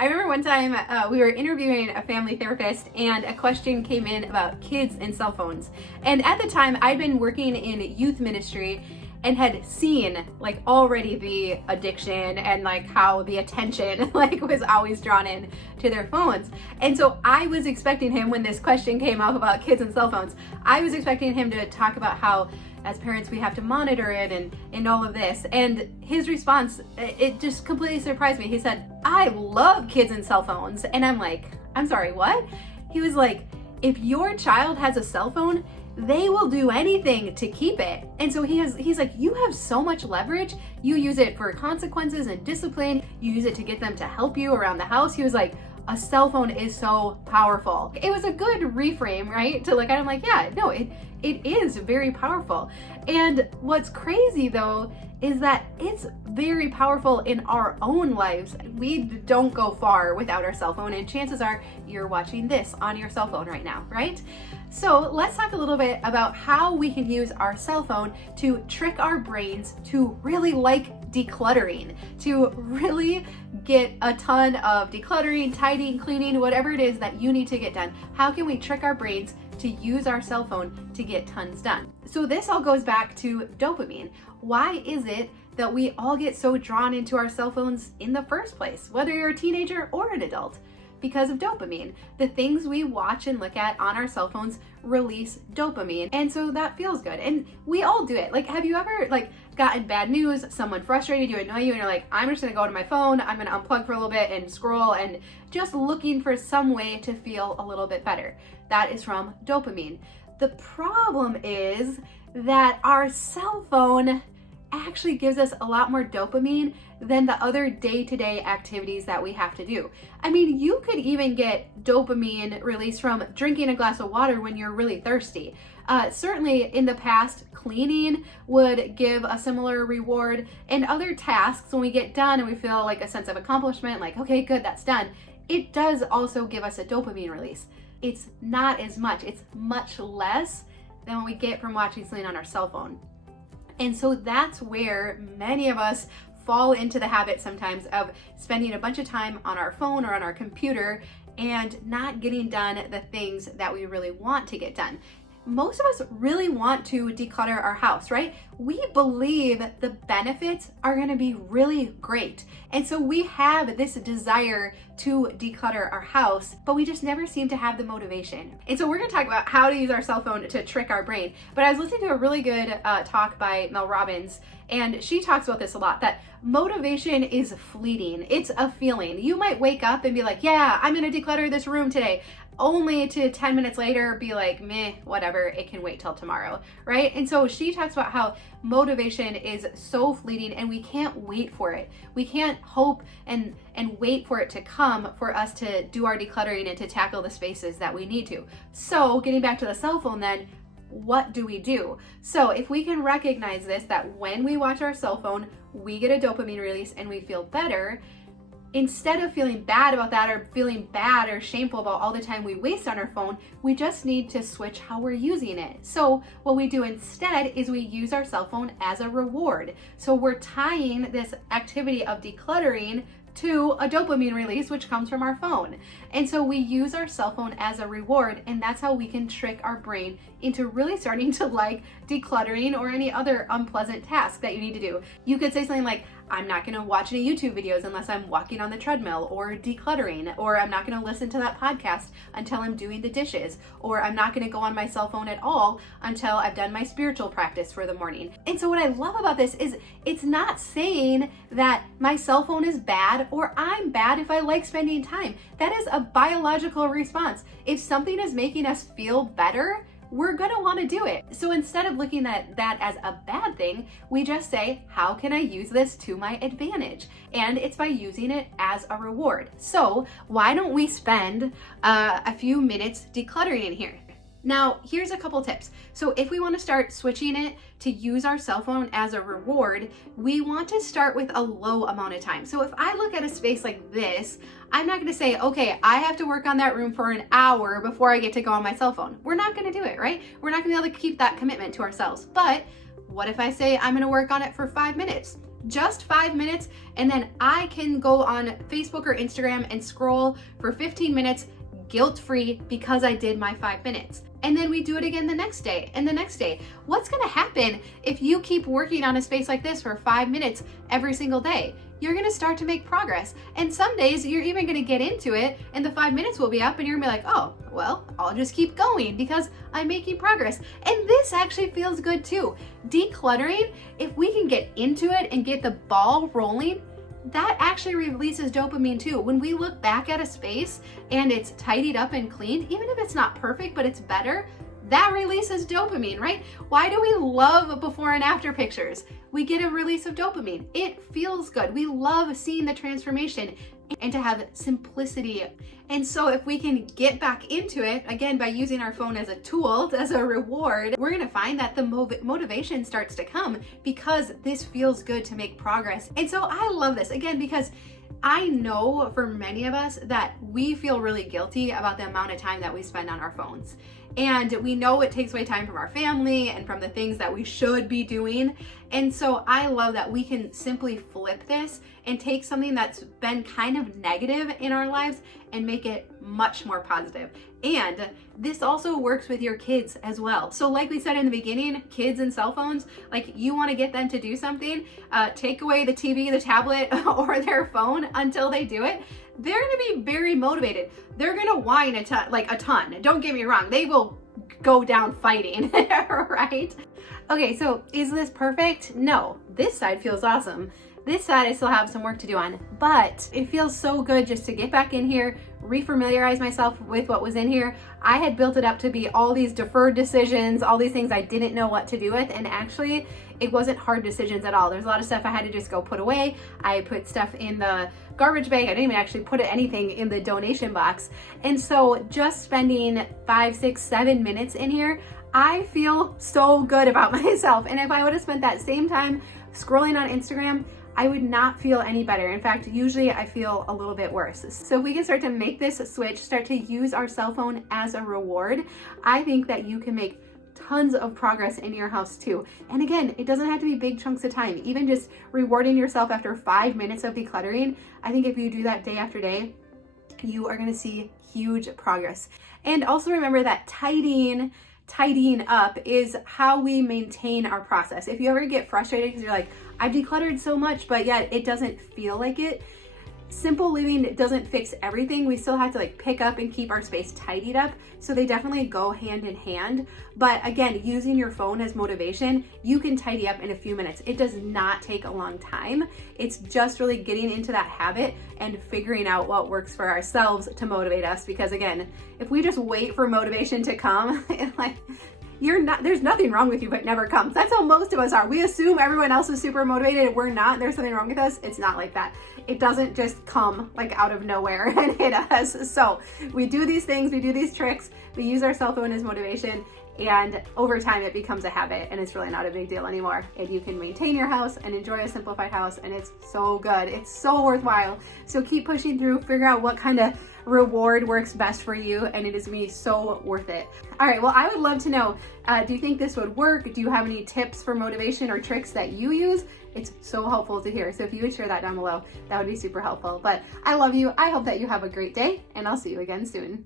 I remember one time we were interviewing a family therapist and a question came in about kids and cell phones. And at the time I'd been working in youth ministry and had seen like already the addiction and like how the attention like was always drawn in to their phones. And so I was expecting him, when this question came up about kids and cell phones, I was expecting him to talk about how as parents we have to monitor it and all of this. And his response, it just completely surprised me. He said, "I love kids and cell phones." And I'm like, I'm sorry, what? He was like, if your child has a cell phone, they will do anything to keep it. And so he's like, you have so much leverage. You use it for consequences and discipline. You use it to get them to help you around the house. He was like, a cell phone is so powerful. It was a good reframe, right? To look at it, I'm like, yeah, no, it is very powerful. And what's crazy though is that it's very powerful in our own lives. We don't go far without our cell phone, and chances are you're watching this on your cell phone right now, right? So let's talk a little bit about how we can use our cell phone to trick our brains to really like decluttering, to really get a ton of decluttering, tidying, cleaning, whatever it is that you need to get done. How can we trick our brains to use our cell phone to get tons done? So this all goes back to dopamine. Why is it that we all get so drawn into our cell phones in the first place, whether you're a teenager or an adult? Because of dopamine. The things we watch and look at on our cell phones release dopamine, and so that feels good. And we all do it. Like, have you ever like gotten bad news, someone frustrated you, annoy you, and you're like, I'm just gonna go to my phone, I'm gonna unplug for a little bit and scroll, and just looking for some way to feel a little bit better? That is from dopamine. The problem is that our cell phone actually gives us a lot more dopamine than the other day-to-day activities that we have to do. I mean, you could even get dopamine released from drinking a glass of water when you're really thirsty. Certainly in the past, cleaning would give a similar reward, and other tasks, when we get done and we feel like a sense of accomplishment, like, okay, good, that's done, it does also give us a dopamine release. It's not as much, it's much less than what we get from watching something on our cell phone. And so that's where many of us fall into the habit sometimes of spending a bunch of time on our phone or on our computer and not getting done the things that we really want to get done. Most of us really want to declutter our house, right? We believe the benefits are going to be really great. And so we have this desire to declutter our house, but we just never seem to have the motivation. And so we're going to talk about how to use our cell phone to trick our brain. But I was listening to a really good talk by Mel Robbins, and she talks about this a lot, that motivation is fleeting. It's a feeling. You might wake up and be like, yeah, I'm going to declutter this room today, only to 10 minutes later be like, meh, whatever, it can wait till tomorrow, right? And so she talks about how motivation is so fleeting and we can't wait for it. We can't hope and wait for it to come for us to do our decluttering and to tackle the spaces that we need to. So getting back to the cell phone then, what do we do? So if we can recognize this, that when we watch our cell phone, we get a dopamine release and we feel better, instead of feeling bad about that or feeling bad or shameful about all the time we waste on our phone, we just need to switch how we're using it. So what we do instead is we use our cell phone as a reward. So we're tying this activity of decluttering to a dopamine release, which comes from our phone. And so we use our cell phone as a reward, and that's how we can trick our brain into really starting to like decluttering or any other unpleasant task that you need to do. You could say something like, I'm not going to watch any YouTube videos unless I'm walking on the treadmill or decluttering, or I'm not going to listen to that podcast until I'm doing the dishes, or I'm not going to go on my cell phone at all until I've done my spiritual practice for the morning. And so what I love about this is it's not saying that my cell phone is bad or I'm bad if I like spending time. That is a biological response. If something is making us feel better, we're gonna wanna do it. So instead of looking at that as a bad thing, we just say, how can I use this to my advantage? And it's by using it as a reward. So why don't we spend a few minutes decluttering in here? Now, here's a couple tips. So if we want to start switching it to use our cell phone as a reward, we want to start with a low amount of time. So if I look at a space like this, I'm not going to say, okay, I have to work on that room for an hour before I get to go on my cell phone. We're not going to do it, right? We're not going to be able to keep that commitment to ourselves. But what if I say I'm going to work on it for 5 minutes? just 5 minutes, and then I can go on Facebook or Instagram and scroll for 15 minutes guilt-free because I did my 5 minutes. And then we do it again the next day and the next day. What's gonna happen if you keep working on a space like this for 5 minutes every single day? You're gonna start to make progress. And some days you're even gonna get into it and the 5 minutes will be up and you're gonna be like, oh, well, I'll just keep going because I'm making progress. And this actually feels good too. Decluttering, if we can get into it and get the ball rolling, that actually releases dopamine too. When we look back at a space and it's tidied up and cleaned, even if it's not perfect, but it's better, that releases dopamine, right? Why do we love before and after pictures? We get a release of dopamine. It feels good. We love seeing the transformation and to have simplicity. And so if we can get back into it, again, by using our phone as a tool, as a reward, we're gonna find that the motivation starts to come because this feels good to make progress. And so I love this, again, because I know for many of us that we feel really guilty about the amount of time that we spend on our phones. And we know it takes away time from our family and from the things that we should be doing. And so I love that we can simply flip this and take something that's been kind of negative in our lives and make it much more positive. And this also works with your kids as well. So like we said in the beginning, kids and cell phones, like you want to get them to do something, take away the TV, the tablet, or their phone until they do it. They're going to be very motivated. They're going to whine a ton. Don't get me wrong. They will go down fighting, right? Okay, so is this perfect? No. This side feels awesome. This side I still have some work to do on, but it feels so good just to get back in here, refamiliarize myself with what was in here. I had built it up to be all these deferred decisions, all these things I didn't know what to do with, and actually it wasn't hard decisions at all. There's a lot of stuff I had to just go put away. I put stuff in the garbage bag. I didn't even actually put anything in the donation box. And so just spending 5, 6, 7 minutes in here, I feel so good about myself. And if I would have spent that same time scrolling on Instagram, I would not feel any better. In fact, usually I feel a little bit worse. So if we can start to make this switch, start to use our cell phone as a reward, I think that you can make tons of progress in your house too. And again, it doesn't have to be big chunks of time. Even just rewarding yourself after 5 minutes of decluttering, I think if you do that day after day, you are gonna see huge progress. And also remember that tidying up is how we maintain our process. If you ever get frustrated because you're like, I've decluttered so much, but yet it doesn't feel like it, simple living doesn't fix everything. We still have to like pick up and keep our space tidied up. So they definitely go hand in hand. But again, using your phone as motivation, you can tidy up in a few minutes. It does not take a long time. It's just really getting into that habit and figuring out what works for ourselves to motivate us. Because again, if we just wait for motivation to come, like, there's nothing wrong with you, but it never comes. That's how most of us are. We assume everyone else is super motivated and we're not. There's something wrong with us. It's not like that. It doesn't just come like out of nowhere and hit us. So we do these things, we do these tricks, we use our cell phone as motivation, and over time it becomes a habit and it's really not a big deal anymore. And you can maintain your house and enjoy a simplified house, and it's so good. It's so worthwhile. So keep pushing through, figure out what kind of reward works best for you, and it is going to be so worth it. All right, well, I would love to know, do you think this would work? Do you have any tips for motivation or tricks that you use? It's so helpful to hear. So if you would share that down below, that would be super helpful. But I love you. I hope that you have a great day, and I'll see you again soon.